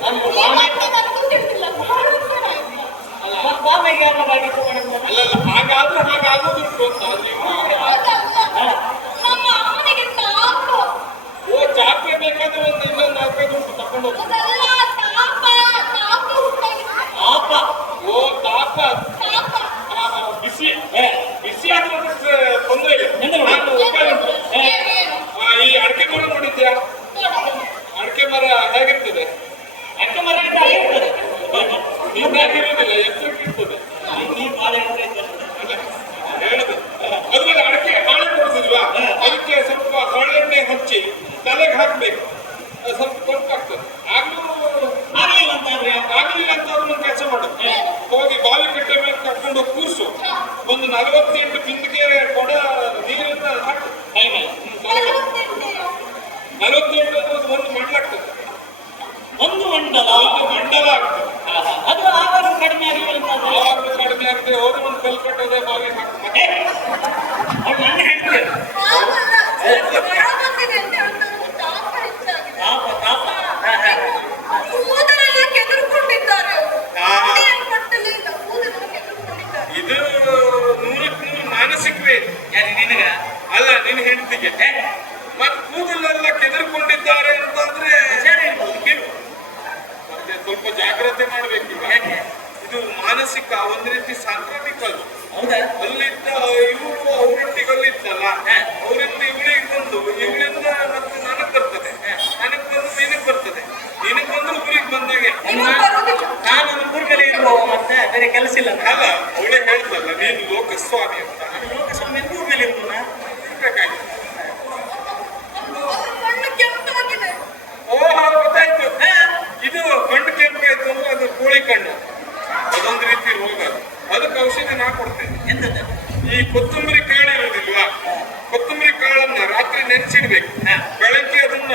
ನಮ್ಮ ಬಾಮೆ ಬಾಮೆಗೆ ಎಲ್ಲ ಬಾಗಿ ಅಲ್ಲಲ್ಲ ಹಾಗಾಗುದುಂಟು ಅಂತ ನಮ್ಮ ಅಮ್ಮನಿಗೆ ತಾಪ ಓ ಚಾಪೆ ಬೇಕಾದ್ರೆ ಒಂದು ಇನ್ನೊಂದು ಹಾಕೋದು ಉಂಟು ತಕೊಂಡು ಹೋಗ್ತು ಅದೆಲ್ಲ ತಾಪ ತಾಪ ಆಪ ಓ ತಾಪ ತಾಪ ಬಿಸಿ ಬಿಸಿ ಆದ್ರೆ ಅದಕ್ಕೆ ತೊಂದರೆ ಇಲ್ಲ ಎಂತ ಮಾಡಿ? ನಾನು ಉಪಾಯ ಉಂಟು ಏನು ಈ ಅಡಿಕೆ ಮರ ನೋಡಿದ್ಯಾ ಅಡಿಕೆ ಮರ ಹೇಗಿರ್ತದೆ ಅಕ್ಕ ಮರ ಅಂತ ಆಗಿರ್ತದೆ ನಿನ್ನಾಗಿರೋದಿಲ್ಲ ಎತ್ತರಕ್ಕೆ ಇರ್ತದೆ ನೀ ಬಾಳೆ ಹೇಳುದು ಅದ್ರಲ್ಲಿ ಅಡಿಕೆ ಹಾಳೆ ಕೊಡುದಿಲ್ವಾ ಅದಕ್ಕೆ ಸ್ವಲ್ಪ ಹೊಳೆಣ್ಣೆ ಹಚ್ಚಿ ತಲೆಗೆ ಹಾಕ್ಬೇಕು ಅದು ಸ್ವಲ್ಪ ಕೊಟ್ಟಾಗ್ತದೆ ಆಗ್ಲೂ ಆಗ್ಲಿಲ್ಲ ಅಂತಾದ್ರೆ ಆಗ್ಲಿಲ್ಲ ಅಂತ ಅದನ್ನ ಕೆಲಸ ಮಾಡುದು ಹೋಗಿ ಬಾವಿ ಕಟ್ಟೆ ಮೇಲೆ ಕರ್ಕೊಂಡು ಹೋಗಿ ಕೂರ್ಸು ಒಂದು 48 ಬಿಂದಿಗೆ ಕೊಡ ನೀರನ್ನ ಹಾಕು ಟೈಮಲ್ಲ 48 ಅನ್ನೋದು ಒಂದು ಮಂಡಲಾಗ್ತದೆ ಒಂದು ಮಂಡಲ ಒಂದು ಮಂಡಲ ಆಗ್ತದೆ ಅದು ಆವಾಗ ಕಡಿಮೆ ಆಗಿಲ್ಲ ಅಂತಾದ್ರೆ ಯಾವಾಗಲೂ ಕಡಿಮೆ ಆಗದೆ ಹೋದ್ರೆ ಒಂದು ಕಲ್ ಕಟ್ಟೋದೆ ಬಾವಿ ಹಾಕಿ ಅವ್ರು ನನ್ನ ಹೇಳ್ತೇವೆ ಬಂದಿದೆ ಅಂತ ಹೇಳ್ತಾರೆ ತಾಪ ಹೆಚ್ಚಾಗಿದೆ ತಾಪ ತಾಪ ಕೂದಲೆಲ್ಲ ಕೆದರ್ಕೊಂಡಿದ್ದಾರೆ ಆ. ಪಟ್ಟಲೇ ಇಲ್ಲ ಕೂದಲೆಲ್ಲ ಕೆದರ್ಕೊಂಡಿದ್ದಾರೆ ಇದು 100ಕ್ಕೆ 100 ಮಾನಸಿಕವೇ ಯಾರು ನಿನಗ ಅಲ್ಲ ನಿನ್ನ ಹೆಂಡತಿಗೆ ಮತ್ ಕೂದಲೆಲ್ಲ ಕೆದರ್ಕೊಂಡಿದ್ದಾರೆ ಅಂತಂದ್ರೆ ವಿಚಾರ ಇರ್ಬೋದು ಕೇಳು ಮತ್ತೆ ಸ್ವಲ್ಪ ಜಾಗ್ರತೆ ಮಾಡ್ಬೇಕು ಯಾಕೆ ಇದು ಮಾನಸಿಕ ಒಂದ್ ರೀತಿ ಸಾಂಕ್ರಾಮಿಕ ಅದು ಹೌದಾ ಅಲ್ಲಿದ್ದ ಇವರು ಅವರೊಟ್ಟಿಗೆ ಅಲ್ಲಿತ್ತಲ್ಲ ಅವರಿಂದ ಇವಳಿಗೆ ಬಂದು ಇವಳಿಂದ ಮತ್ತೆ ನನಗ್ ಬರ್ತದೆ ನನಗ್ ಬಂದು ನಿನಗ್ ಬರ್ತದೆ ನಿನಗ್ ಬಂದು ಊರಿಗೆ ಬಂದಾಗೆ ನಿಮಗೆ ಬರೋದಿಲ್ಲ ನಾನು ಊರ್ಗಲ್ಲಿ ಇರುವ ಮತ್ತೆ ಬೇರೆ ಕೆಲಸ ಇಲ್ಲ ಅಲ್ಲ ಅವಳೇ ಹೇಳ್ತಲ್ಲ ನೀನು ಲೋಕಸ್ವಾಮಿ ಅಂತ ನಾನು ಲೋಕಸ್ವಾಮಿ ಅಂತ ಊರ್ಗಲ್ಲಿ ಇರ್ತೀನ ಇರ್ಬೇಕಾಗಿತ್ತು. ಅವ್ರ ಕಣ್ಣು ಕೆಂಪಾಗಿದೆ ಓಹ್ ಗೊತ್ತಾಯ್ತು ಇದು ಕಣ್ಣು ಕೆಂಪು ಆಯ್ತು ಅಂದ್ರೆ ಅದು ಕೋಳಿ ಕಣ್ಣು ಅದೊಂದು ರೀತಿ ರೋಗ ಅದಕ್ಕೆ ಔಷಧಿ ನಾ ಕೊಡ್ತೇನೆ ಎಂತದ್ದು ಈ ಕೊತ್ತಂಬರಿ ಕಾಳು ಇರೋದಿಲ್ವಾ ಕೊತ್ತಂಬರಿ ಕಾಳನ್ನ ರಾತ್ರಿ ನೆನೆಸಿಡ್ಬೇಕು ಬೆಳಗ್ಗೆ ಅದನ್ನ